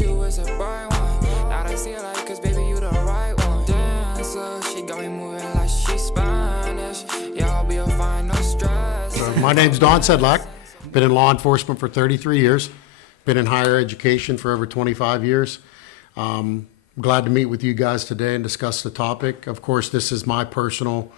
you was a bright one. Now I see it like, cause baby, you the right one. Dancer, she got me moving like she's Spanish. Yeah, I'll be a fine, no stress. My name's Don Sedlacek. Been in law enforcement for 33 years. Been in higher education for over 25 years. Glad to meet with you guys today and discuss the topic. Of course, this is my personal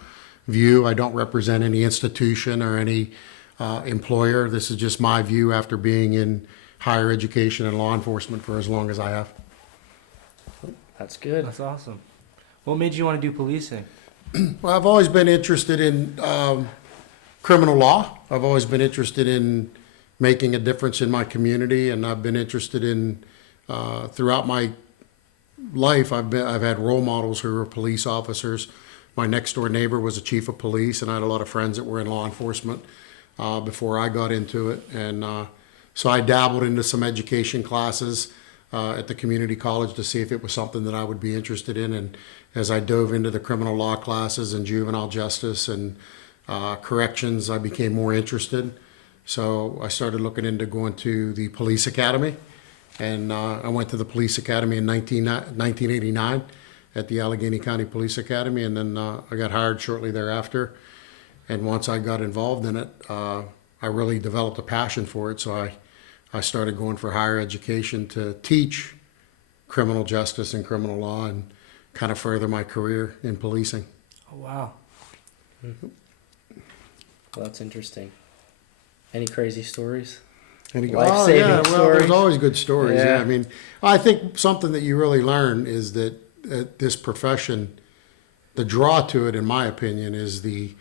view. I don't represent any institution or any employer. This is just my view after being in higher education and law enforcement for as long as I have. That's good. That's awesome. What made you want to do policing? Well, I've always been interested in criminal law. I've always been interested in making a difference in my community, and I've been interested in throughout my life. I've had role models who were police officers. My next door neighbor was a chief of police, and I had a lot of friends that were in law enforcement before I got into it. And so I dabbled into some education classes at the community college to see if it was something that I would be interested in. And as I dove into the criminal law classes and juvenile justice and corrections, I became more interested. So I started looking into going to the police academy. And I went to the police academy in 1989 at the Allegheny County Police Academy. And then I got hired shortly thereafter. And once I got involved in it, I really developed a passion for it. So I started going for higher education to teach criminal justice and criminal law and kind of further my career in policing. Oh, wow. Well, that's interesting. Any crazy stories? Life-saving stories? There's always good stories. Yeah. I mean, I think something that you really learn is that this profession, the draw to it, in my opinion, is the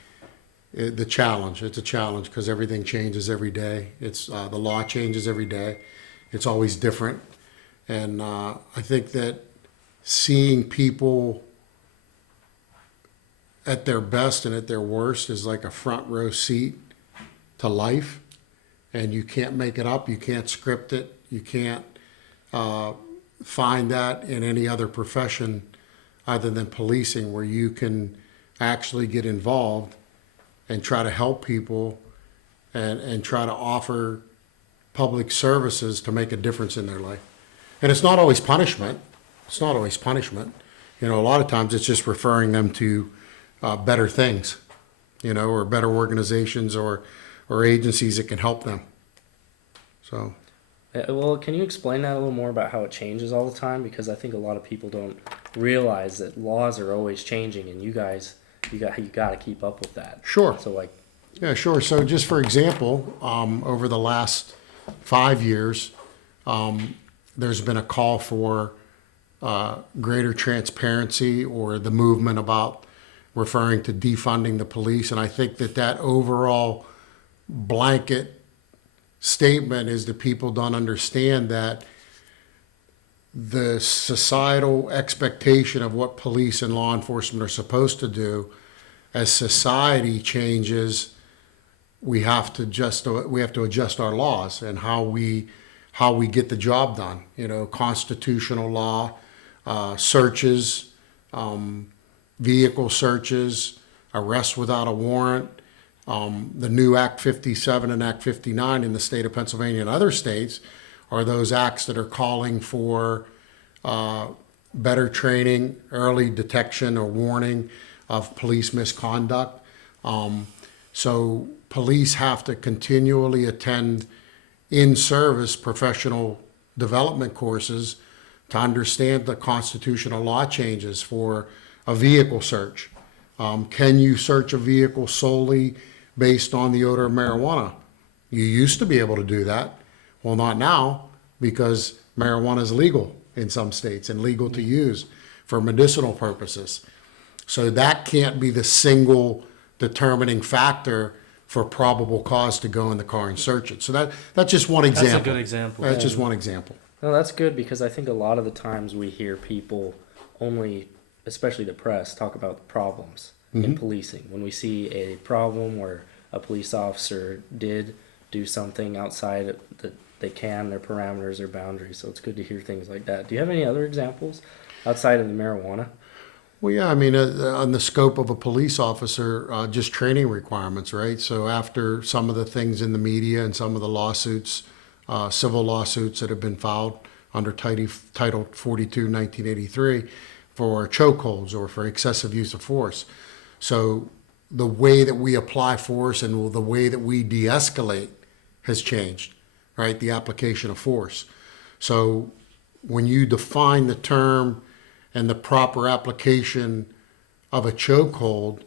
challenge. It's a challenge because everything changes every day. It's the law changes every day. It's always different. And I think that seeing people at their best and at their worst is like a front row seat to life. And you can't make it up. You can't script it. You can't find that in any other profession other than policing, where you can actually get involved and try to help people and try to offer public services to make a difference in their life. And it's not always punishment. It's not always punishment. You know, a lot of times it's just referring them to better things, you know, or better organizations or agencies that can help them. So. Well, can you explain that a little more about how it changes all the time? Because I think a lot of people don't realize that laws are always changing, and you got to keep up with that. Sure. So Yeah, sure. So just for example, over the last 5 years, there's been a call for greater transparency, or the movement about referring to defunding the police. And I think that overall blanket statement is that people don't understand that the societal expectation of what police and law enforcement are supposed to do, as society changes, we have to adjust our laws and how we get the job done. You know, constitutional law, searches, vehicle searches, arrests without a warrant. The new Act 57 and Act 59 in the state of Pennsylvania and other states are those acts that are calling for better training, early detection or warning of police misconduct. So police have to continually attend in-service professional development courses to understand the constitutional law changes for a vehicle search. Can you search a vehicle solely based on the odor of marijuana? You used to be able to do that. Well, not now, because marijuana is legal in some states and legal to use for medicinal purposes. So that can't be the single determining factor for probable cause to go in the car and search it. So that's just one example. That's a good example. That's just one example. No, that's good, because I think a lot of the times we hear people only, especially the press, talk about the problems in policing. When we see a problem where a police officer did do something outside that they can, their parameters, their boundaries. So it's good to hear things like that. Do you have any other examples outside of the marijuana? Well, yeah, I mean, on the scope of a police officer, just training requirements, right? So after some of the things in the media and some of the lawsuits, civil lawsuits that have been filed under Title 42, 1983, for chokeholds or for excessive use of force. So the way that we apply force and the way that we de-escalate has changed, right? The application of force. So when you define the term and the proper application of a chokehold,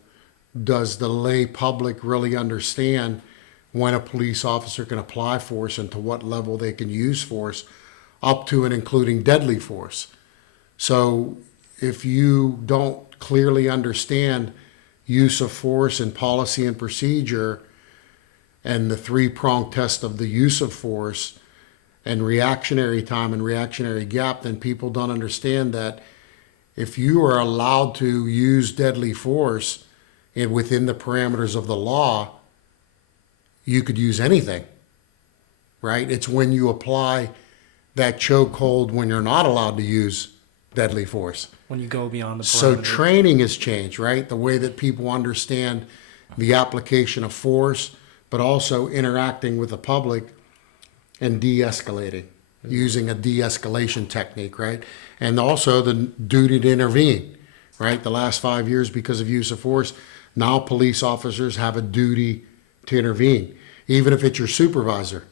does the lay public really understand when a police officer can apply force and to what level they can use force, up to and including deadly force? So if you don't clearly understand use of force and policy and procedure and the three-pronged test of the use of force and reactionary time and reactionary gap, then people don't understand that if you are allowed to use deadly force and within the parameters of the law, you could use anything, right? It's when you apply that chokehold when you're not allowed to use deadly force. When you go beyond the So parameter. training has changed, right? The way that people understand the application of force, but also interacting with the public and de-escalating, using a de-escalation technique, right? And also the duty to intervene, right? The last 5 years, because of use of force, now police officers have a duty to intervene, even if it's your supervisor.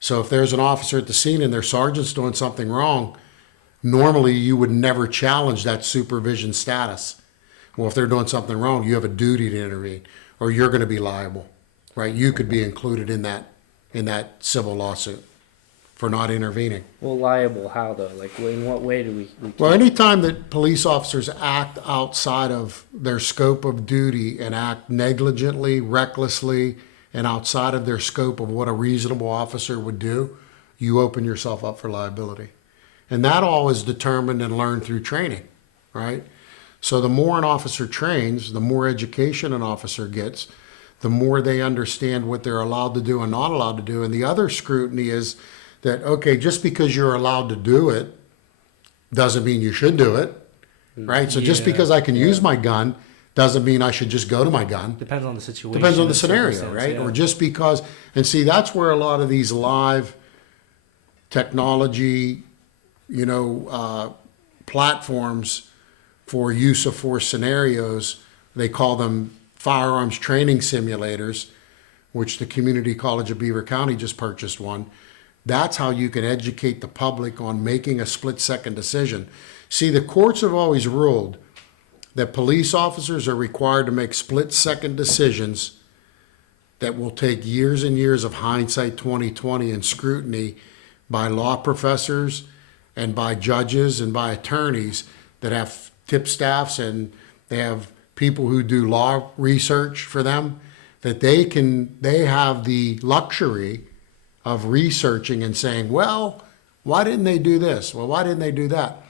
So if there's an officer at the scene and their sergeant's doing something wrong, normally you would never challenge that supervision status. Well, if they're doing something wrong, you have a duty to intervene, or you're going to be liable, right? You could be included in that civil lawsuit for not intervening. Well, liable how though? Like, in what way do we Well, anytime that police officers act outside of their scope of duty and act negligently, recklessly, and outside of their scope of what a reasonable officer would do, you open yourself up for liability. And that all is determined and learned through training, right? So the more an officer trains, the more education an officer gets, the more they understand what they're allowed to do and not allowed to do. And the other scrutiny is that, okay, just because you're allowed to do it doesn't mean you should do it, right? So just Yeah, because I can use my gun doesn't mean I should just go to my gun. Depends on the situation. Depends on the and scenario, circumstance, right? yeah. Or just because, and see, that's where a lot of these live technology, platforms for use of force scenarios, they call them firearms training simulators, which the Community College of Beaver County just purchased one. That's how you can educate the public on making a split-second decision. See, the courts have always ruled that police officers are required to make split-second decisions that will take years and years of hindsight 2020 and scrutiny by law professors and by judges and by attorneys that have tip staffs and they have people who do law research for them, that they have the luxury of researching and saying, well, why didn't they do this? Well, why didn't they do that?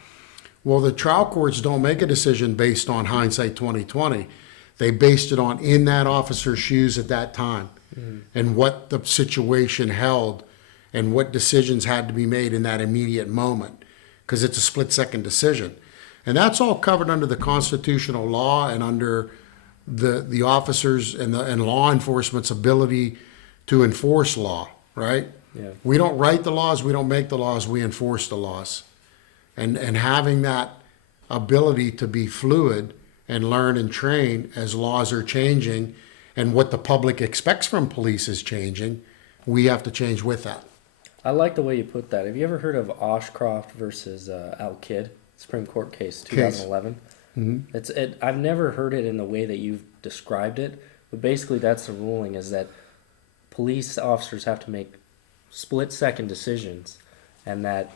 Well, the trial courts don't make a decision based on hindsight 2020. They based it on in that officer's shoes at that time and what the situation held and what decisions had to be made in that immediate moment, because it's a split-second decision. And that's all covered under the constitutional law and under the officers and law enforcement's ability to enforce law, right? Yeah. We don't write the laws, we don't make the laws, we enforce the laws. And having that ability to be fluid and learn and train as laws are changing and what the public expects from police is changing, we have to change with that. I like the way you put that. Have you ever heard of Oshcroft versus Al Kidd, Supreme Court case, 2011? Mm-hmm. I've never heard it in the way that you've described it, but basically that's the ruling, is that police officers have to make split-second decisions, and that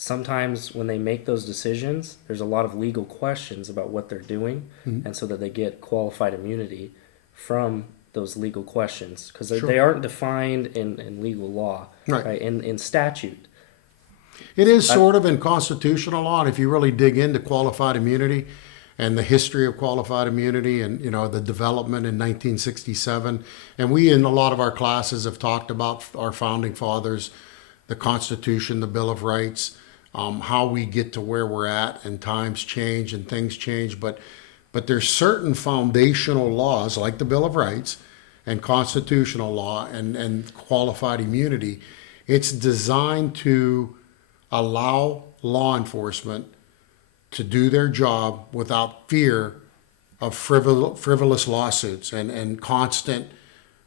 sometimes when they make those decisions, there's a lot of legal questions about what they're doing, and so that they get qualified immunity from those legal questions, because Sure. they aren't defined in legal law, Right. in statute. It is sort of in constitutional law, and if you really dig into qualified immunity and the history of qualified immunity and, the development in 1967, and we in a lot of our classes have talked about our founding fathers, the Constitution, the Bill of Rights, how we get to where we're at, and times change and things change, but there's certain foundational laws like the Bill of Rights and constitutional law and qualified immunity. It's designed to allow law enforcement to do their job without fear of frivolous lawsuits and constant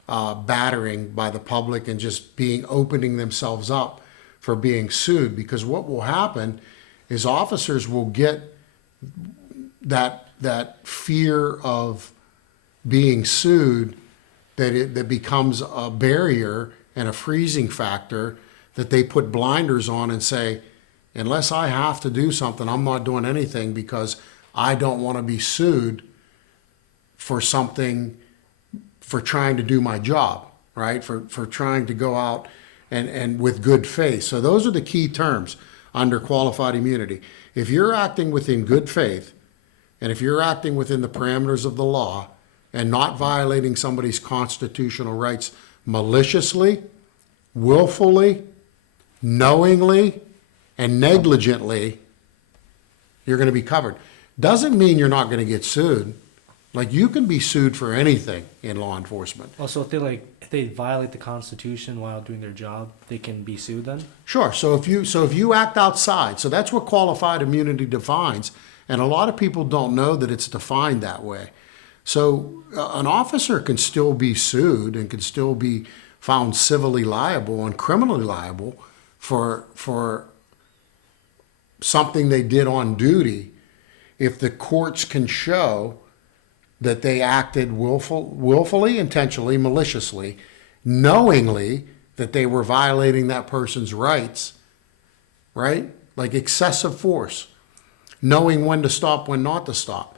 battering by the public and just opening themselves up for being sued. Because what will happen is officers will get that fear of being sued, that becomes a barrier and a freezing factor that they put blinders on and say, unless I have to do something, I'm not doing anything because I don't want to be sued for something, for trying to do my job, right? For trying to go out and with good faith. So those are the key terms under qualified immunity. If you're acting within good faith, and if you're acting within the parameters of the law and not violating somebody's constitutional rights maliciously, willfully, knowingly, and negligently, you're going to be covered. Doesn't mean you're not going to get sued. Like, you can be sued for anything in law enforcement. Also, if they violate the Constitution while doing their job, they can be sued then? Sure. So if you act outside, so that's what qualified immunity defines, and a lot of people don't know that it's defined that way. So an officer can still be sued and can still be found civilly liable and criminally liable for something they did on duty if the courts can show that they acted willfully, intentionally, maliciously, knowingly that they were violating that person's rights, right? Like excessive force, knowing when to stop, when not to stop.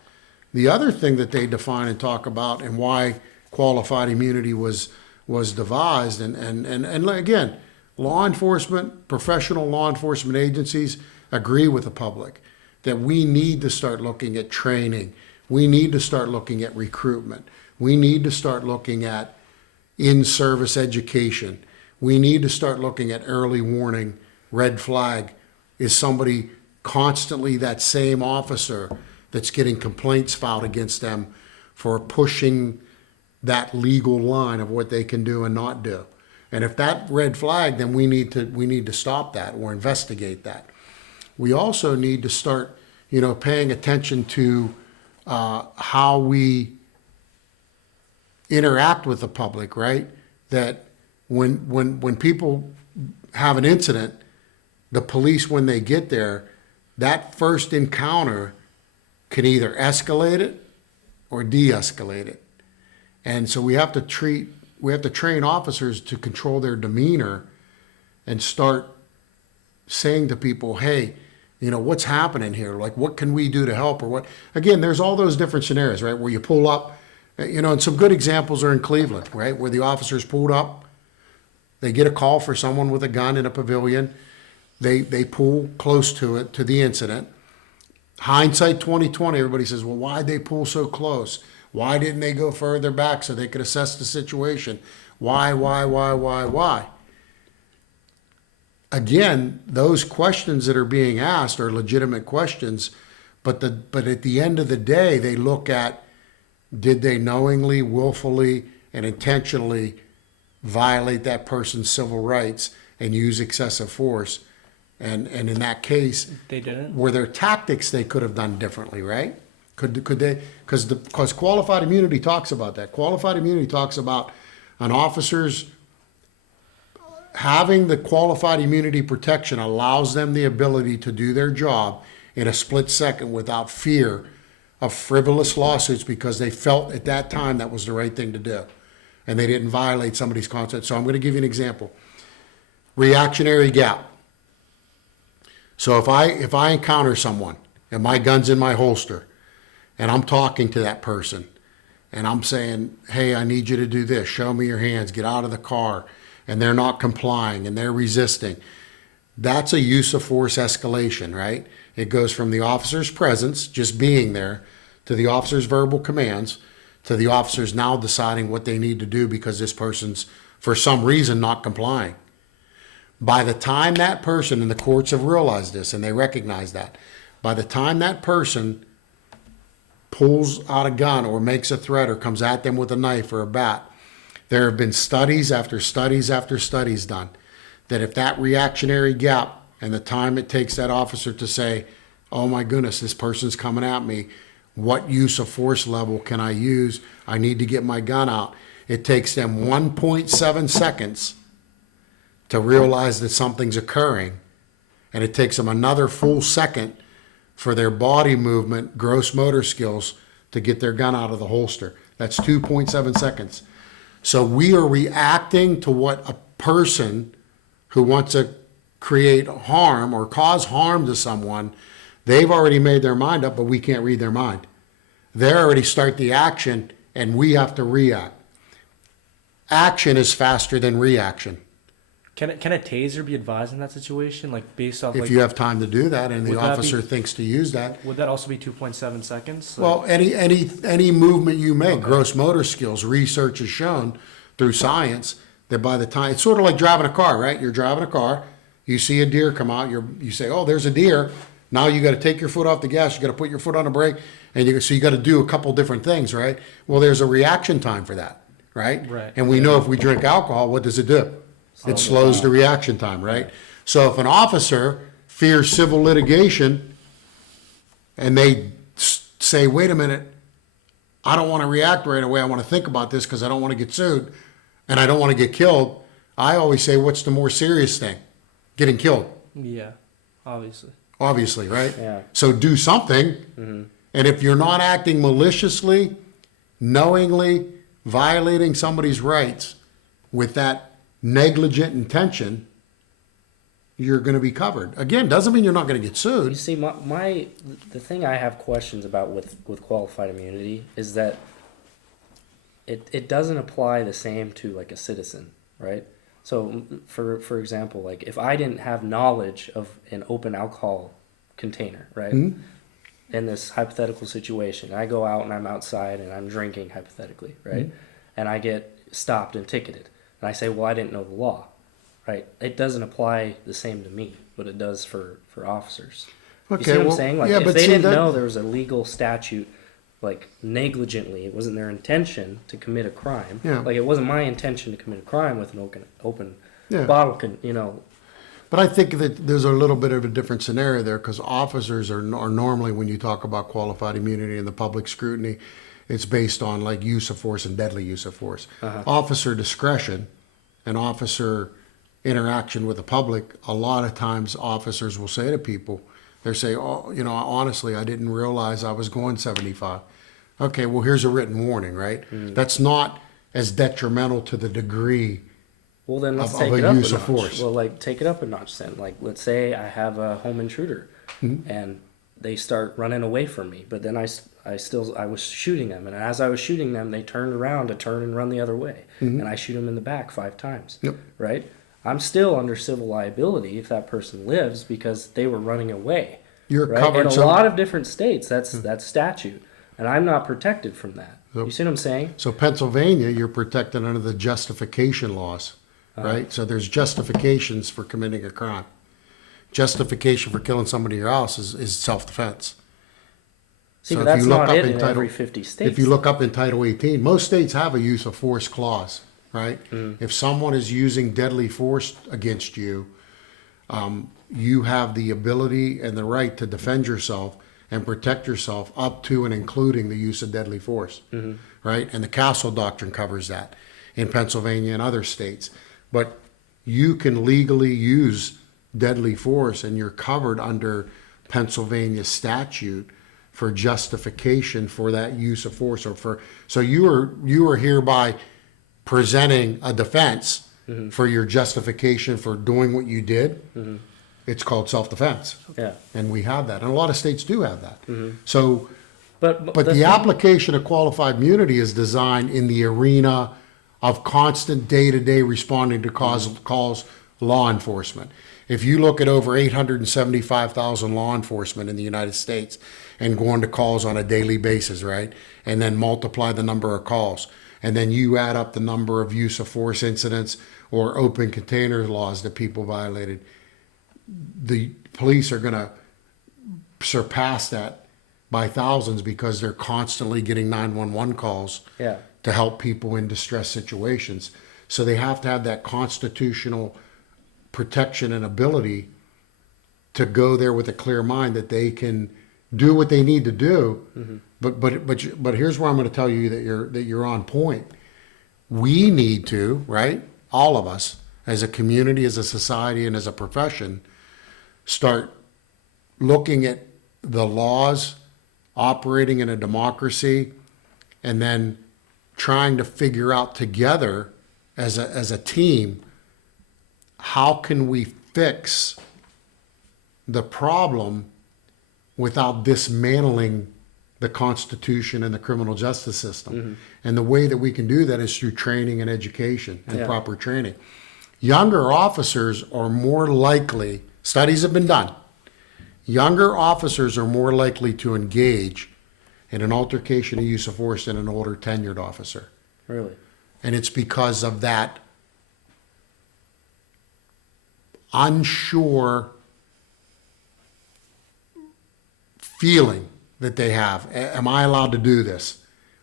The other thing that they define and talk about, and why qualified immunity was devised, and again, law enforcement, professional law enforcement agencies agree with the public that we need to start looking at training. We need to start looking at recruitment. We need to start looking at in-service education. We need to start looking at early warning, red flag. Is somebody constantly that same officer that's getting complaints filed against them for pushing that legal line of what they can do and not do? And if that red flag, then we need to stop that or investigate that. We also need to start, paying attention to how we interact with the public, right? That when people have an incident, the police, when they get there, that first encounter can either escalate it or de-escalate it. And so we have to train officers to control their demeanor and start saying to people, hey, what's happening here? Like, what can we do to help? Or what? Again, there's all those different scenarios, right? Where you pull up, and some good examples are in Cleveland, right? Where the officers pulled up, they get a call for someone with a gun in a pavilion. They pull close to the incident. Hindsight 2020, everybody says, well, why'd they pull so close? Why didn't they go further back so they could assess the situation? Why? Again, those questions that are being asked are legitimate questions, but at the end of the day, they look at, did they knowingly, willfully, and intentionally violate that person's civil rights and use excessive force? And in that case, They didn't? were there tactics they could have done differently, right? Could they? Because qualified immunity talks about that. Qualified immunity talks about an officer's having the qualified immunity protection allows them the ability to do their job in a split second without fear of frivolous lawsuits because they felt at that time that was the right thing to do and they didn't violate somebody's consent. So I'm going to give you an example. Reactionary gap. So if I encounter someone and my gun's in my holster and I'm talking to that person and I'm saying, hey, I need you to do this, show me your hands, get out of the car, and they're not complying and they're resisting, that's a use of force escalation, right? It goes from the officer's presence, just being there, to the officer's verbal commands, to the officers now deciding what they need to do because this person's, for some reason, not complying. By the time that person, and the courts have realized this and they recognize that, by the time that person pulls out a gun or makes a threat or comes at them with a knife or a bat, there have been studies after studies after studies done that if that reactionary gap and the time it takes that officer to say, oh my goodness, this person's coming at me, what use of force level can I use? I need to get my gun out. It takes them 1.7 seconds to realize that something's occurring. And it takes them another full second for their body movement, gross motor skills, to get their gun out of the holster. That's 2.7 seconds. So we are reacting to what a person who wants to create harm or cause harm to someone, they've already made their mind up, but we can't read their mind. They already start the action, and we have to react. Action is faster than reaction. Can a taser be advised in that situation, like based off? If like, you have time to do that, and the Would that officer be- thinks to use that, would that also be 2.7 seconds? well, any movement you make, gross motor skills, research has shown through science that by the time, it's sort of like driving a car, right? You're driving a car, you see a deer come out, you say, oh, there's a deer. Now you got to take your foot off the gas, you got to put your foot on the brake, and so you got to do a couple different things, right? Well, there's a reaction time for that, right? Right. And we know if we drink alcohol, what does it do? It slows the reaction time, right? So if an officer fears civil litigation and they say, wait a minute, I don't want to react right away, I want to think about this because I don't want to get sued and I don't want to get killed, I always say, what's the more serious thing? Getting killed, yeah, obviously. obviously, right? Yeah. So do something. And if you're not acting maliciously, knowingly violating somebody's rights with that negligent intention, you're going to be covered. Again, doesn't mean you're not going to get You sued. see, the thing I have questions about with qualified immunity is that it doesn't apply the same to like a citizen, right? So for example, like if I didn't have knowledge of an open alcohol container, right? Mm-hmm. In this hypothetical situation, I go out and I'm outside and I'm drinking hypothetically, right? Mm-hmm. And I get stopped and ticketed. And I say, well, I didn't know the law, right? It doesn't apply the same to me, but it does for officers. You see what I'm saying? Like, if they didn't know there was a legal statute, like negligently, it wasn't their intention to commit a crime. Yeah. Like it wasn't my intention to commit a crime with an open Yeah. bottle, But I think that there's a little bit of a different scenario there because officers are normally, when you talk about qualified immunity and the public scrutiny, it's based on like use of force and deadly use of force. Officer discretion and officer interaction with the public, a lot of times officers will say to people, they say, oh, honestly, I didn't realize I was going 75. Okay, well, here's a written warning, right? That's not as detrimental to the degree well, then let's of take a it up use a of notch. force. Well, like take it up a notch then. Like let's say I have a home intruder, and they start running away from me, but then I was shooting them, and as I was shooting them, they turned around to turn and run the other way, and I shoot them in the back 5 times. Yep. Right? I'm still under civil liability if that person lives because they were running away. You're right? covered. In a So, lot of different states, that's statute, and I'm not protected from that. Yep. You see what I'm saying? so Pennsylvania, you're protected under the justification laws, right? So there's justifications for committing a crime. Justification for killing somebody in your house is self-defense. See, So but if that's you look not up it in in Title- every 50 states. If you look up in Title 18, most states have a use of force clause, right? If someone is using deadly force against you, you have the ability and the right to defend yourself and protect yourself up to and including the use of deadly force, right? And the Castle Doctrine covers that in Pennsylvania and other states. But you can legally use deadly force and you're covered under Pennsylvania statute for justification for that use of force so you are hereby presenting a defense for your justification for doing what you did. It's called self-defense. Yeah. And we have that. And a lot of states do have that. So, But but the thing- application of qualified immunity is designed in the arena of constant day-to-day responding to calls law enforcement. If you look at over 875,000 law enforcement in the United States and going to calls on a daily basis, right? And then multiply the number of calls. And then you add up the number of use of force incidents or open container laws that people violated. The police are going to surpass that by thousands because they're constantly getting 911 calls Yeah. to help people in distress situations. So they have to have that constitutional protection and ability to go there with a clear mind that they can do what they need to do. Mm-hmm. But here's where I'm going to tell you that you're on point. We need to, right? All of us, as a community, as a society, and as a profession, start looking at the laws, operating in a democracy, and then trying to figure out together as a team, how can we fix the problem without dismantling the Constitution and the criminal justice system. Mm-hmm. And the way that we can do that is through training and education and Yeah. proper training. Younger officers are more likely, studies have been done, younger officers are more likely to engage in an altercation or use of force than an older tenured officer. Really? And it's because of that unsure feeling that they have. Am I allowed to do this?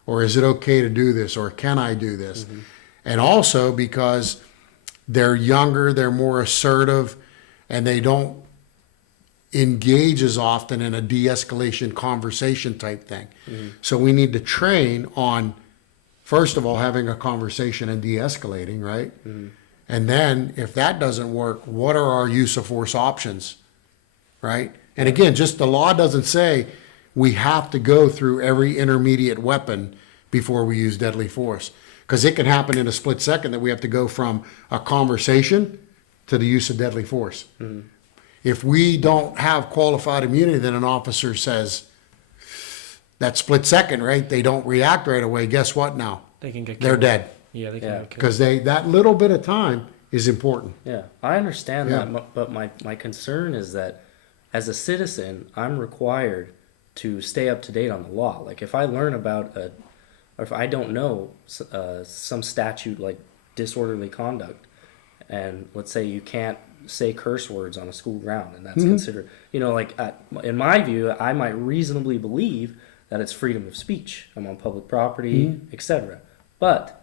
Or is it okay to do this? Or can I do this? Mm-hmm. And also because they're younger, they're more assertive, and they don't engage as often in a de-escalation conversation type thing. Mm-hmm. So we need to train on, first of all, having a conversation and de-escalating, right? Mm-hmm. And then if that doesn't work, what are our use of force options, right? And again, just the law doesn't say we have to go through every intermediate weapon before we use deadly force. Because it can happen in a split second that we have to go from a conversation to the use of deadly force. Mm-hmm. If we don't have qualified immunity, then an officer says, that split second, right? They don't react right away. Guess what now? They can get killed. They're dead. Yeah, they can get killed. Because that little bit of time is important. Yeah, I understand Yeah. that, but my concern is that as a citizen, I'm required to stay up to date on the law. Like if I learn about or if I don't know some statute like disorderly conduct, and let's say you can't say curse words on a school ground, and that's considered, like in my view, I might reasonably believe that it's freedom of speech. I'm on public property, etc. But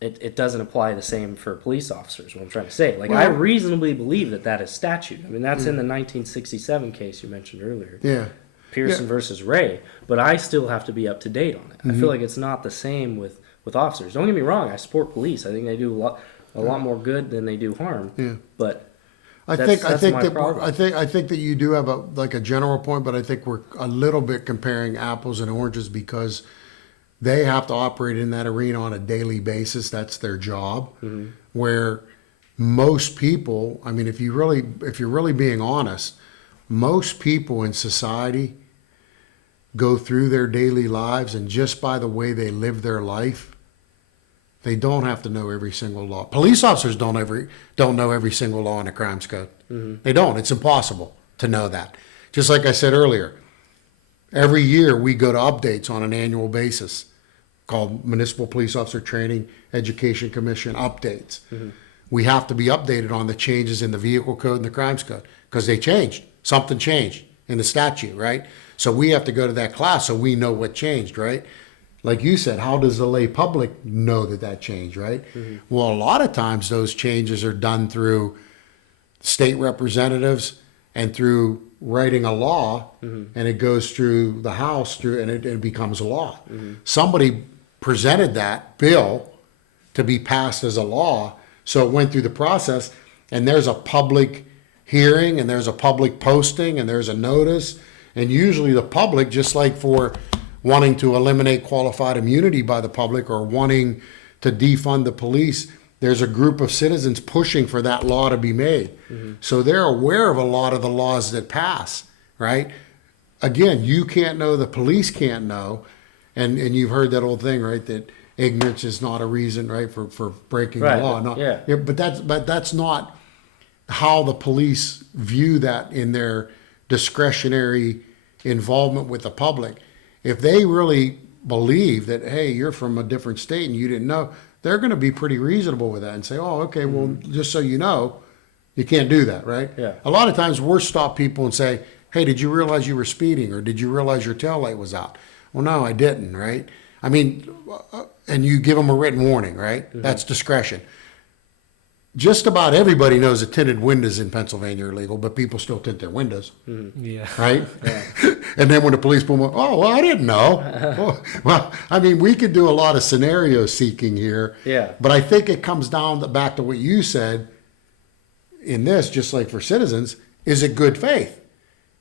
it doesn't apply the same for police officers, what I'm trying to say. Like, I reasonably believe that is statute. I mean, that's in the 1967 case you mentioned earlier. Yeah. Pearson versus Ray. But I still have to be up to date on it. I feel like it's not the same with officers. Don't get me wrong, I support police. I think they do a lot more good than they do harm. Yeah. But I think that you do have a general point, but I think we're a little bit comparing apples and oranges because they have to operate in that arena on a daily basis. That's their job. Mm-hmm. Where most people, I mean, if you're really being honest, most people in society go through their daily lives, and just by the way they live their life, they don't have to know every single law. Police officers don't know every single law in the crimes code. Mm-hmm. They don't. It's impossible to know that. Just like I said earlier, every year we go to updates on an annual basis called Municipal Police Officer Training Education Commission updates. Mm-hmm. We have to be updated on the changes in the vehicle code and the crimes code because they changed. Something changed in the statute, right? So we have to go to that class so we know what changed, right? Like you said, how does the lay public know that changed, right? Mm-hmm. Well, a lot of times those changes are done through state representatives and through writing a law, and it goes through the House, and it becomes a law. Mm-hmm. Somebody presented that bill to be passed as a law, so it went through the process, and there's a public hearing, and there's a public posting, and there's a notice, and usually the public, just like for wanting to eliminate qualified immunity by the public or wanting to defund the police, there's a group of citizens pushing for that law to be made. Mm-hmm. So they're aware of a lot of the laws that pass, right? Again, you can't know, the police can't know, and you've heard that old thing, right, that ignorance is not a reason, right, for breaking the law. But that's not how the police view that in their discretionary involvement with the public. If they really believe that, hey, you're from a different state and you didn't know, they're going to be pretty reasonable with that and say, oh, okay, well, just so you know, you can't do that, right? Yeah. A lot of times we'll stop people and say, hey, did you realize you were speeding, or did you realize your tail light was out? Well, no, I didn't, right? I mean, and you give them a written warning, right? Mm-hmm. That's discretion. just about everybody knows that tinted windows in Pennsylvania are illegal, but people still tint their windows, Yeah. right? And then when the police pull them, oh, well, I didn't know. Well, I mean, we could do a lot of scenario seeking here. Yeah. But I think it comes down back to what you said in this, just like for citizens, is it good faith?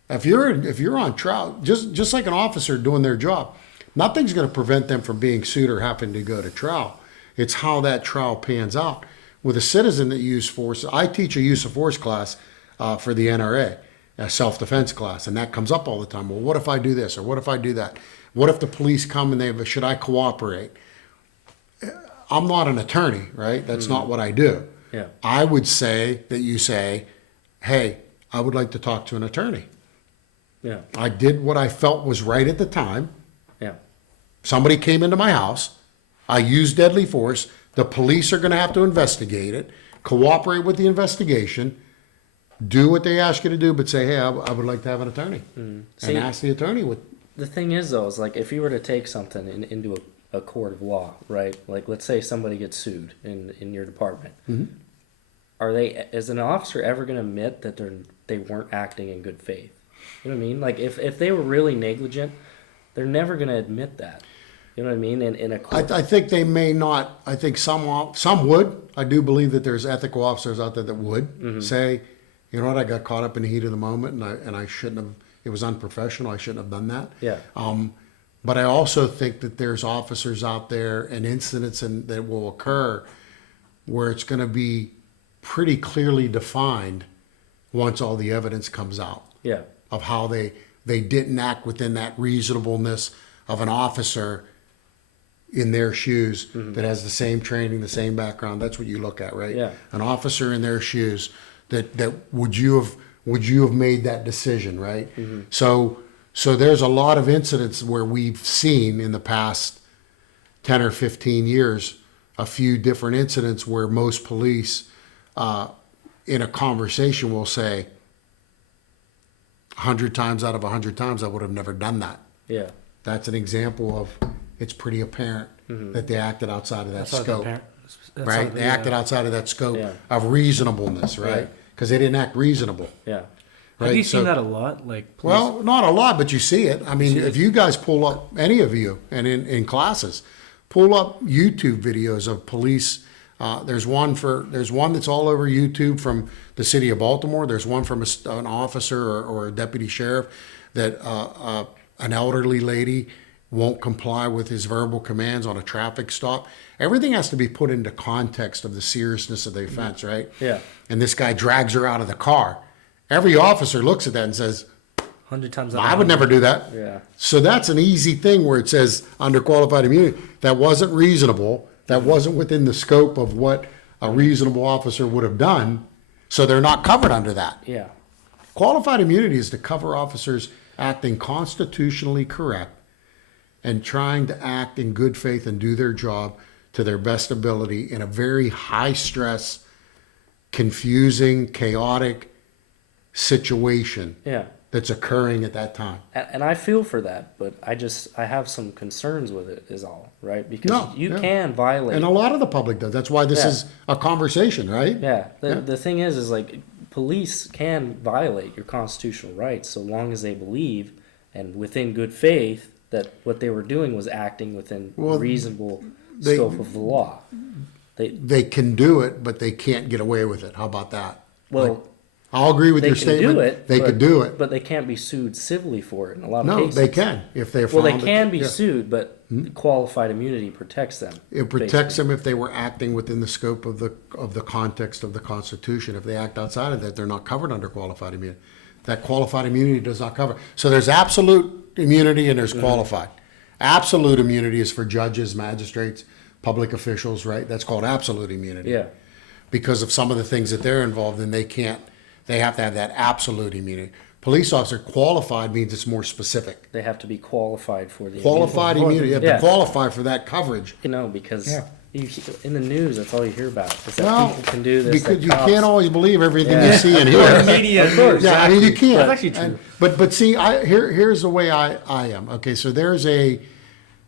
If you're on trial, just like an officer doing their job, nothing's going to prevent them from being sued or having to go to trial. It's how that trial pans out. With a citizen that used force, I teach a use of force class for the NRA, a self-defense class, and that comes up all the time. Well, what if I do this or what if I do that? What if the police come and should I cooperate? I'm not an attorney, right? That's not what I do. Yeah. I would say that you say, hey, I would like to talk to an attorney. Yeah. I did what I felt was right at the time. Yeah. Somebody came into my house. I used deadly force. The police are going to have to investigate it, cooperate with the investigation, do what they ask you to do, but say, hey, I would like to have an attorney. See, and ask the attorney what. The thing is, though, is like if you were to take something into a court of law, right? Like, let's say somebody gets sued in your department. Is an officer ever going to admit that they weren't acting in good faith? You know what I mean? Like, if they were really negligent, they're never going to admit that. You know what I mean? In a court. I think they may not. I think some would. I do believe that there's ethical officers out there that would say, you know what, I got caught up in the heat of the moment, and I shouldn't have. It was unprofessional. I shouldn't have done that. Yeah. But I also think that there's officers out there and incidents that will occur where it's going to be pretty clearly defined once all the evidence comes out. Yeah. Of how they didn't act within that reasonableness of an officer in their shoes that has the same training, the same background. That's what you look at, right? Yeah. An officer in their shoes that would you have made that decision, right? So there's a lot of incidents where we've seen in the past 10 or 15 years a few different incidents where most police in a conversation will say 100 times out of 100 times I would have never done that. Yeah. That's an example of it's pretty apparent that they acted outside of that scope, right? They acted outside of that scope of reasonableness, right? Because they didn't act reasonable. Yeah. Right? Have you seen that a lot? Like, police? Well, not a lot, but you see it. I mean, if you guys pull up, any of you, and in classes, pull up YouTube videos of police. There's one that's all over YouTube from the city of Baltimore. There's one from an officer or a deputy sheriff that an elderly lady won't comply with his verbal commands on a traffic stop. Everything has to be put into context of the seriousness of the offense, right? Yeah. And this guy drags her out of the car. Every officer looks at that and says, 100 times I would never do that. Yeah. So that's an easy thing where it says under qualified immunity, that wasn't reasonable. That wasn't within the scope of what a reasonable officer would have done. So they're not covered under that. Yeah. Qualified immunity is to cover officers acting constitutionally correct and trying to act in good faith and do their job to their best ability in a very high stress, confusing, chaotic situation that's occurring at that time. And I feel for that, but I have some concerns with it is all, right? Because you can violate. And a lot of the public does. That's why this is a conversation, right? Yeah. The thing is like police can violate your constitutional rights so long as they believe and within good faith that what they were doing was acting within reasonable scope of the law. They can do it, but they can't get away with it. How about that? Well, I'll agree with they your can statement. do it. They could do it. But they can't be sued civilly for it in a lot of No, cases. they can if they're Well, found. they can be yeah. sued, but qualified immunity protects them. It protects them if they were acting within the scope of the context of the Constitution. If they act outside of that, they're not covered under qualified immunity. That qualified immunity does not cover. So there's absolute immunity and there's qualified. Absolute immunity is for judges, magistrates, public officials, right? That's called absolute immunity. Yeah. Because of some of the things that they're involved in, they have to have that absolute immunity. Police officer qualified means it's more specific. They have to be qualified for the Qualified immunity. You have to qualify for that coverage. You know, because Yeah. in the news, that's all you hear about. Is that Well, people can do this. because that you cops- can't always believe everything you Yeah. see and hear. Media, Of course. Yeah, I mean, you can't. That's actually true. But see, here's the way I am. Okay, so there's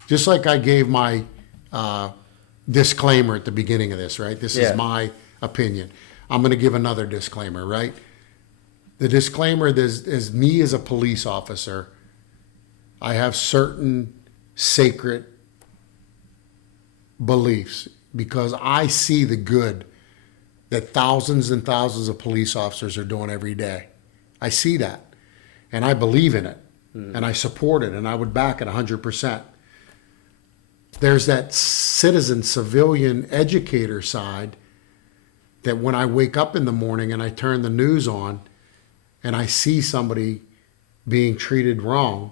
just like I gave my disclaimer at the beginning of this, right? This is my opinion. I'm going to give another disclaimer, right? The disclaimer is me as a police officer, I have certain sacred beliefs because I see the good that thousands and thousands of police officers are doing every day. I see that, and I believe in it, and I support it, and I would back it 100%. There's that citizen, civilian, educator side that when I wake up in the morning and I turn the news on and I see somebody being treated wrong,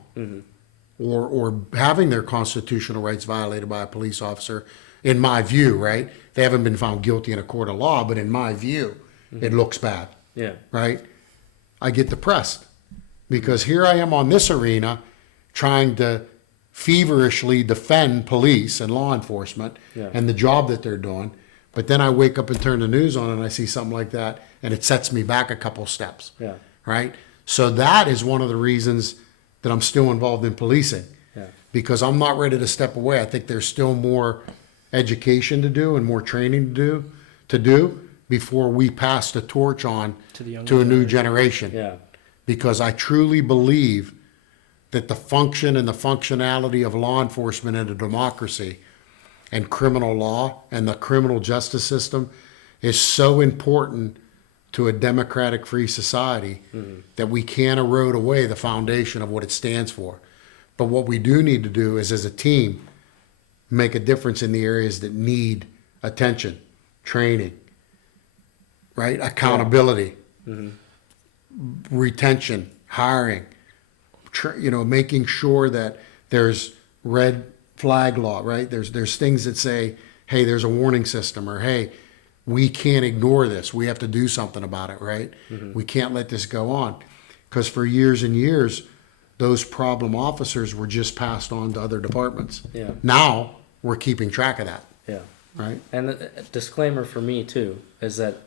or having their constitutional rights violated by a police officer, in my view, right? They haven't been found guilty in a court of law, but in my view, it looks bad. Yeah. Right? I get depressed because here I am on this arena trying to feverishly defend police and law enforcement and the job that they're doing. But then I wake up and turn the news on and I see something like that and it sets me back a couple steps. Yeah. Right? So that is one of the reasons that I'm still involved in policing. Yeah. Because I'm not ready to step away. I think there's still more education to do and more training to do before we pass the torch on to a new generation. Yeah. Because I truly believe that the function and the functionality of law enforcement in a democracy and criminal law and the criminal justice system is so important to a democratic free society that we can't erode away the foundation of what it stands for. But what we do need to do is, as a team, make a difference in the areas that need attention, training, right? Accountability, retention, hiring, making sure that there's red flag law, right? There's things that say, hey, there's a warning system, or hey, we can't ignore this. We have to do something about it, right? We can't let this go on. Because for years and years, those problem officers were just passed on to other departments. Yeah. Now we're keeping track of that, Yeah. right? And the disclaimer for me too is that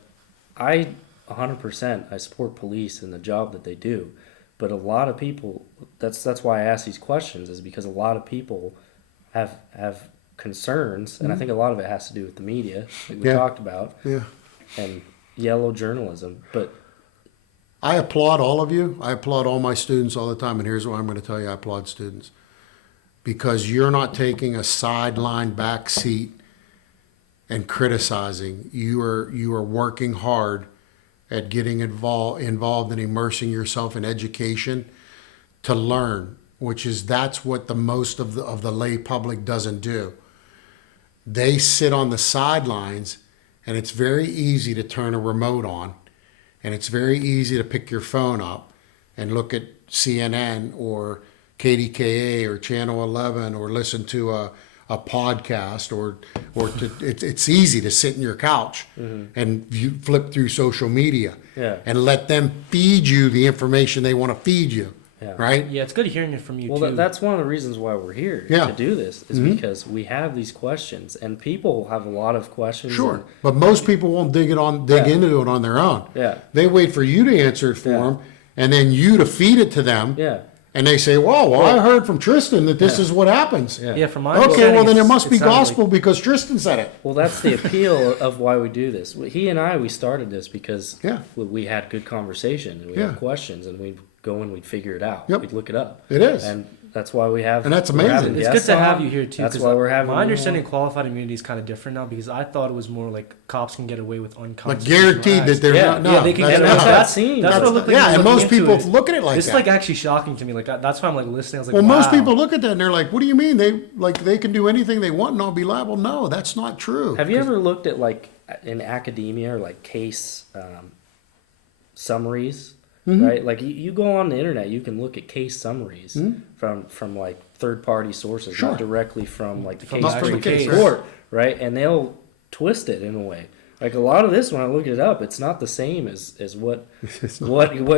I 100% I support police and the job that they do, but a lot of people, that's why I ask these questions, is because a lot of people have concerns, and I think a lot of it has to do with the media, like we talked about, and yellow journalism. But I applaud all of you. I applaud all my students all the time, and here's why I'm going to tell you I applaud students. Because you're not taking a sideline back seat and criticizing. You are working hard at getting involved and immersing yourself in education to learn, that's what the most of the lay public doesn't do. They sit on the sidelines, and it's very easy to turn a remote on, and it's very easy to pick your phone up and look at CNN or KDKA or Channel 11 or listen to a podcast it's easy to sit in your couch and you flip through social media and let them feed you the information they want to feed you. Yeah. Right? Yeah, it's good hearing it from you, too. Well, that's one of the reasons why we're here to do this, is because we have these questions, and people have a lot of questions. Sure, but most people won't dig into it on their own. Yeah. They wait for you to answer it for them, and then you to feed it to them. Yeah. And they say, well, I heard from Tristan that this is what happens. Yeah. From my Okay, well, then it understanding, must be sounds gospel like, because Tristan said it. Well, that's the appeal of why we do this. He and I, we started this because we had good conversation, and we had questions, and we'd go and we'd figure it out. Yep. We'd look it up. It is. And that's why we have... And that's we're amazing. having it's guests good to on. have you here, too. That's 'cause why we're having... My understanding of qualified immunity is kind of different now, because I thought it was more like cops can get away with Like unconstitutional guaranteed acts. that they're not. No, they can that's get not. away with That's that. that's what it looked like. Yeah, when and looking most people into it. look at it like It's that. like actually shocking to me. Like that's why I'm like listening. I was like, Well, wow. most people look at that and they're like, what do you mean? They can do anything they want and not be liable? No, that's not true. Have you ever looked at, like, in academia, or like case summaries? Right, like you go on the internet, you can look at case summaries from like third party sources, not directly from like the From case the actual from case. court, right? And they'll twist it in a way. Like a lot of this, when I look it up, it's not the same as what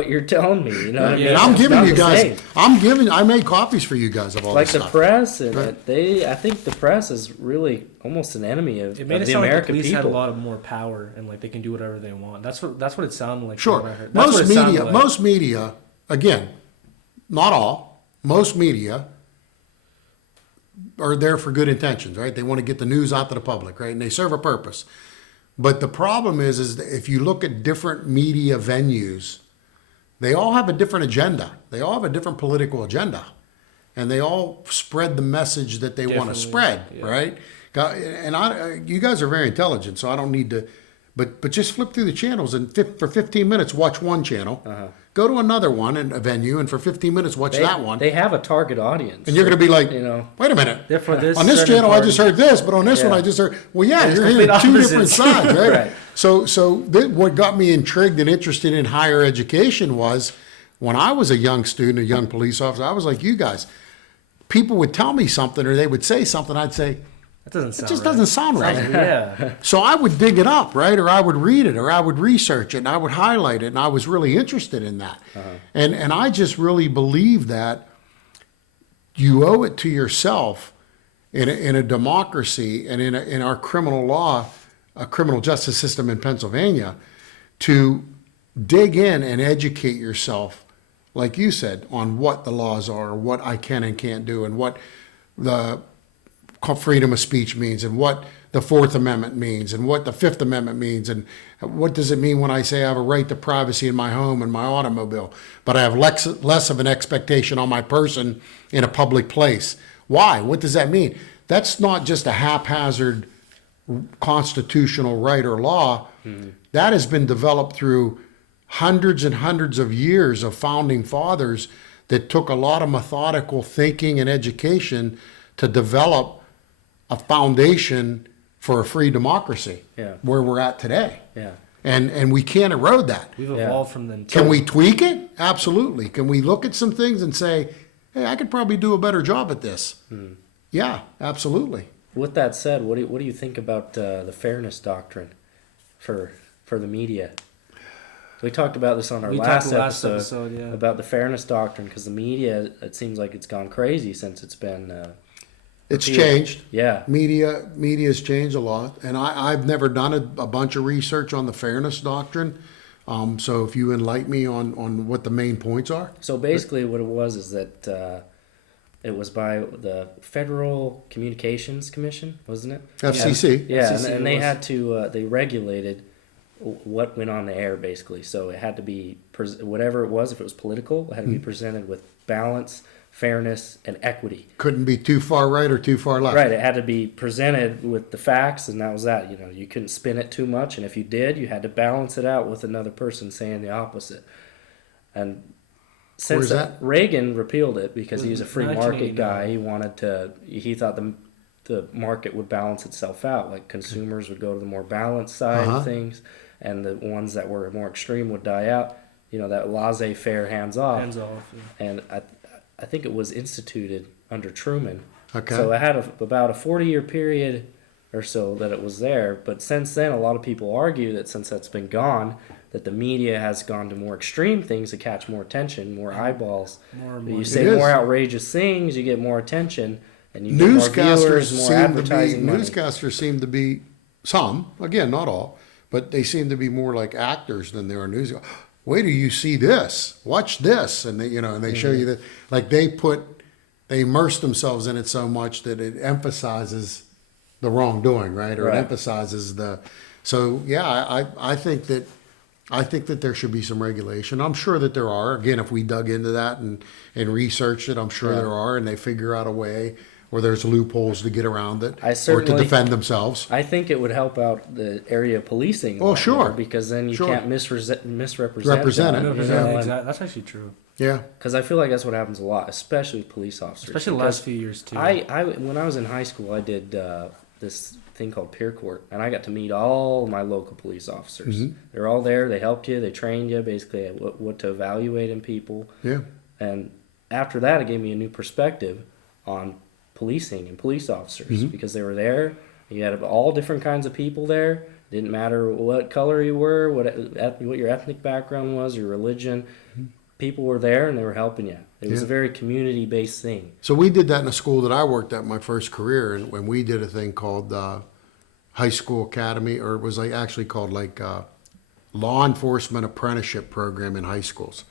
you're telling me. You know what I mean? And I'm It's giving not you the guys, same. I made copies for you guys of all Like this the stuff. press, and I think the press is really almost an enemy of It made it the sound like the American police had a people. lot of more power and like they can do whatever they want. That's what it sounded like. Sure. When I heard. That's what Most it sounded media, like. most media, again, not all, most media are there for good intentions, right? They want to get the news out to the public, right? And they serve a purpose. But the problem is that if you look at different media venues, they all have a different agenda. They all have a different political agenda. And they all spread the message that they want to spread, right? And you guys are very intelligent, so I don't need to. But just flip through the channels and for 15 minutes watch one channel. Go to another one and a venue, and for 15 minutes watch that one. They have a target audience, and you're going to be like, wait a minute. On this channel, I just heard this, but on this one, I just heard. Well, yeah, you're hearing two different sides, right? Right. So what got me intrigued and interested in higher education was when I was a young student, a young police officer. I was like you guys. People would tell me something, or they would say something. I'd say, That doesn't sound it just right. doesn't sound right. Yeah. So I would dig it up, right? Or I would read it, or I would research it, and I would highlight it, and I was really interested in that. And I just really believe that you owe it to yourself in a democracy and in our criminal law, a criminal justice system in Pennsylvania, to dig in and educate yourself, like you said, on what the laws are, what I can and can't do, and what the freedom of speech means, and what the Fourth Amendment means, and what the Fifth Amendment means, and what does it mean when I say I have a right to privacy in my home and my automobile, but I have less of an expectation on my person in a public place. Why? What does that mean? That's not just a haphazard constitutional right or law. That has been developed through hundreds and hundreds of years of founding fathers that took a lot of methodical thinking and education to develop a foundation for a free democracy where we're at today. Yeah. And we can't erode that. We've evolved from then. Can we tweak it? Absolutely. Can we look at some things and say, hey, I could probably do a better job at this? Yeah, absolutely. With that said, what do you think about the fairness doctrine for the media? We talked about this on our last episode about the fairness doctrine, because the media, it seems like it's gone crazy since it's been It's changed. Yeah. Media's changed a lot. And I've never done a bunch of research on the fairness doctrine. So if you enlighten me on what the main points are. So basically what it was is that it was by the Federal Communications Commission, wasn't it? FCC. Yeah, FCC and they had to, they regulated what went on the air, basically. So it had to be, whatever it was, if it was political, it had to be presented with balance, fairness, and equity. Couldn't be too far right or too far left. Right, it had to be presented with the facts, and that was that. You couldn't spin it too much, and if you did, you had to balance it out with another person saying the opposite. And since Reagan repealed it because he was a free market guy, he thought the market would balance itself out. Like consumers would go to the more balanced side of things, and the ones that were more extreme would die out. That laissez-faire, hands off. Hands off. Yeah. And I think it was instituted under Truman. Okay. So it had about a 40-year period or so that it was there. But since then, a lot of people argue that since that's been gone, that the media has gone to more extreme things to catch more attention, more eyeballs. You say more outrageous things, you get more attention, and you get more viewers, more advertising money. Newscasters seem to be, some, again, not all, but they seem to be more like actors than they are news. Wait till you see this, watch this, and they show you that, like they immerse themselves in it so much that it emphasizes the wrongdoing, right? Or it emphasizes I think that there should be some regulation. I'm sure that there are. Again, if we dug into that and researched it, I'm sure there are, and they figure out a way, or there's loopholes to get around it, or to defend themselves. I think it would help out the area of policing. Oh, sure. Because then you can't misrepresent Represent them, it. That's actually true. Yeah. Because I feel like that's what happens a lot, especially with police officers. Especially the last few years, too. When I was in high school, I did this thing called peer court, and I got to meet all my local police officers. They're all there. They helped you. They trained you, basically, at what to evaluate in people. Yeah. And after that, it gave me a new perspective on policing and police officers, because they were there. You had all different kinds of people there. Didn't matter what color you were, what your ethnic background was, your religion. People were there and they were helping you. It was a very community-based thing. So we did that in a school that I worked at my first career, and when we did a thing called High School Academy, or it was actually called Law Enforcement Apprenticeship Program in high schools.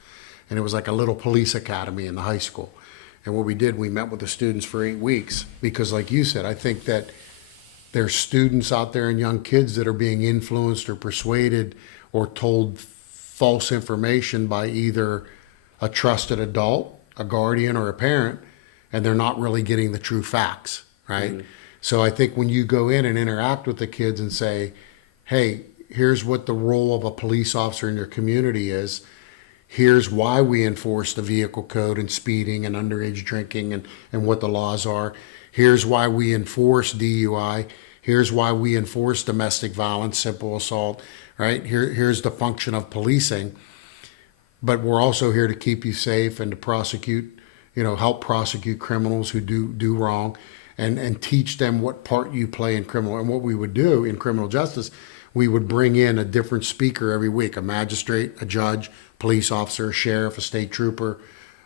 And it was like a little police academy in the high school. And what we did, we met with the students for 8 weeks, because like you said, I think that there's students out there and young kids that are being influenced or persuaded or told false information by either a trusted adult, a guardian, or a parent, and they're not really getting the true facts, right? Mm-hmm. So I think when you go in and interact with the kids and say, hey, here's what the role of a police officer in your community is. Here's why we enforce the vehicle code and speeding and underage drinking and what the laws are. Here's why we enforce DUI. Here's why we enforce domestic violence, simple assault, right? Here's the function of policing. But we're also here to keep you safe and to prosecute, help prosecute criminals who do wrong and teach them what part you play in criminal. And what we would do in criminal justice, we would bring in a different speaker every week, a magistrate, a judge, police officer, a sheriff, a state trooper,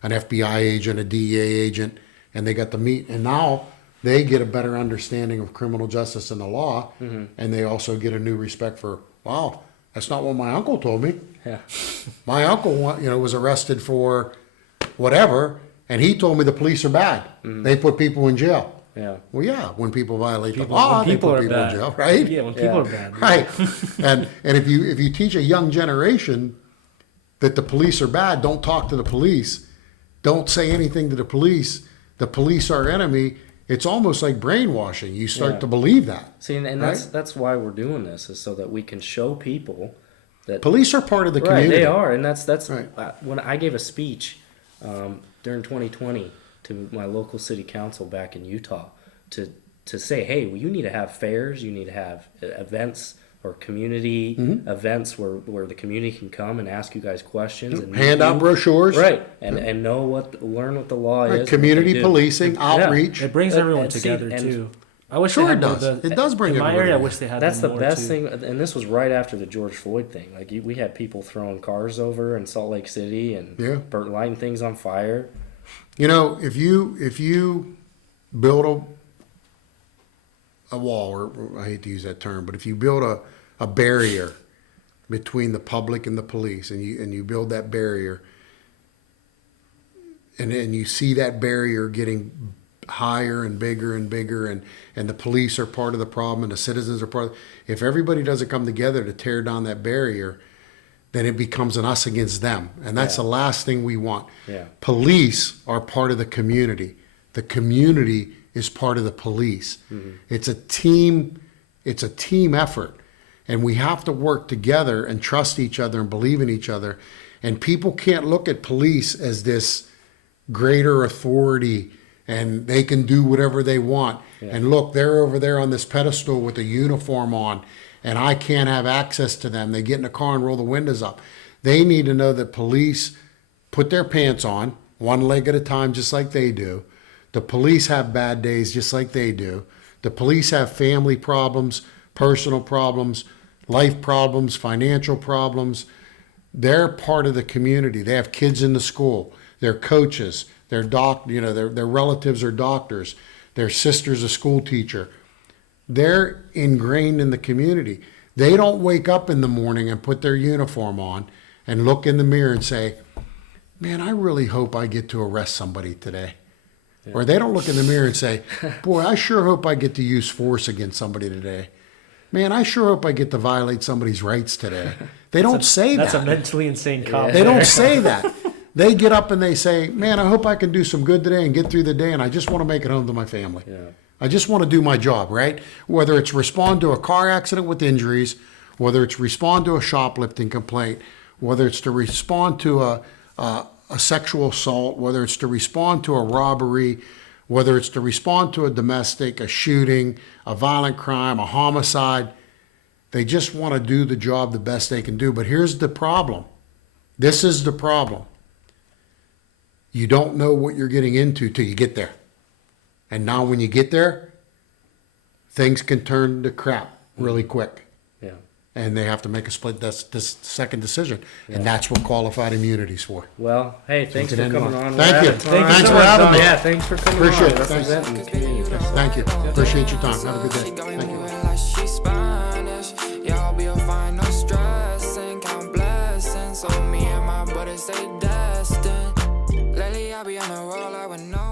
an FBI agent, a DEA agent, and they got to meet. And now they get a better understanding of criminal justice and the law, and they also get a new respect for, wow, that's not what my uncle told me. Yeah. My uncle, was arrested for whatever, and he told me the police are bad. They put people in jail. Yeah. Well, yeah, when people violate the law, they people put are people bad. in jail, right? Yeah, when people are bad. Right. And if you teach a young generation that the police are bad, don't talk to the police, don't say anything to the police are our enemy, it's almost like brainwashing. You start to believe that. See, and right? that's why we're doing this, is so that we can show people that police are part of the community. Right, they are, and that's right. When I gave a speech during 2020 to my local city council back in Utah to say, hey, well, you need to have fairs, you need to have events or community events where the community can come and ask you guys questions and hand out brochures, right, and learn what the law is. Community policing, outreach. It brings everyone together too. I wish sure they it had does. It does bring in my everyone area. I together. wish they had. That's the more best too. thing, and this was right after the George Floyd thing. Like we had people throwing cars over in Salt Lake City and lighting things on fire. If you build a wall, or I hate to use that term, but if you build a barrier between the public and the police, and you build that barrier, and you see that barrier getting higher and bigger and bigger, and the police are part of the problem and the citizens are part of if everybody doesn't come together to tear down that barrier, then it becomes an us against them. And that's the last thing we want. Yeah. Police are part of the community. The community is part of the police. It's a team effort. And we have to work together and trust each other and believe in each other. And people can't look at police as this greater authority and they can do whatever they want. Yeah. And look, they're over there on this pedestal with a uniform on, and I can't have access to them. They get in a car and roll the windows up. They need to know that police put their pants on, one leg at a time, just like they do. The police have bad days, just like they do. The police have family problems, personal problems, life problems, financial problems. They're part of the community. They have kids in the school. They're coaches. Their their relatives are doctors. Their sister's a school teacher. They're ingrained in the community. They don't wake up in the morning and put their uniform on and look in the mirror and say, man, I really hope I get to arrest somebody today. Yeah. Or they don't look in the mirror and say, boy, I sure hope I get to use force against somebody today. Man, I sure hope I get to violate somebody's rights today. They don't say that. That's a mentally insane cop. They don't say that. They get up and they say, man, I hope I can do some good today and get through the day, and I just want to make it home to my family. Yeah. I just want to do my job, right? Whether it's respond to a car accident with injuries, whether it's respond to a shoplifting complaint, whether it's to respond to a sexual assault, whether it's to respond to a robbery, whether it's to respond to a domestic, a shooting, a violent crime, a homicide. They just want to do the job the best they can do. But here's the problem. This is the problem. You don't know what you're getting into till you get there. And now when you get there, things can turn to crap really quick. Yeah. And they have to make a split this second decision. Yeah. And that's what qualified immunity is for. Well, hey, thanks for coming on. Thank you. Thanks for having me. Yeah, thanks for coming Appreciate on. it. Representing the community. Thank you. Appreciate your time. Have a good day. Thank you. Y'all be fine, no stress, and count blessings. So me and my brother stay destined. Lately I be on the roll, I would know.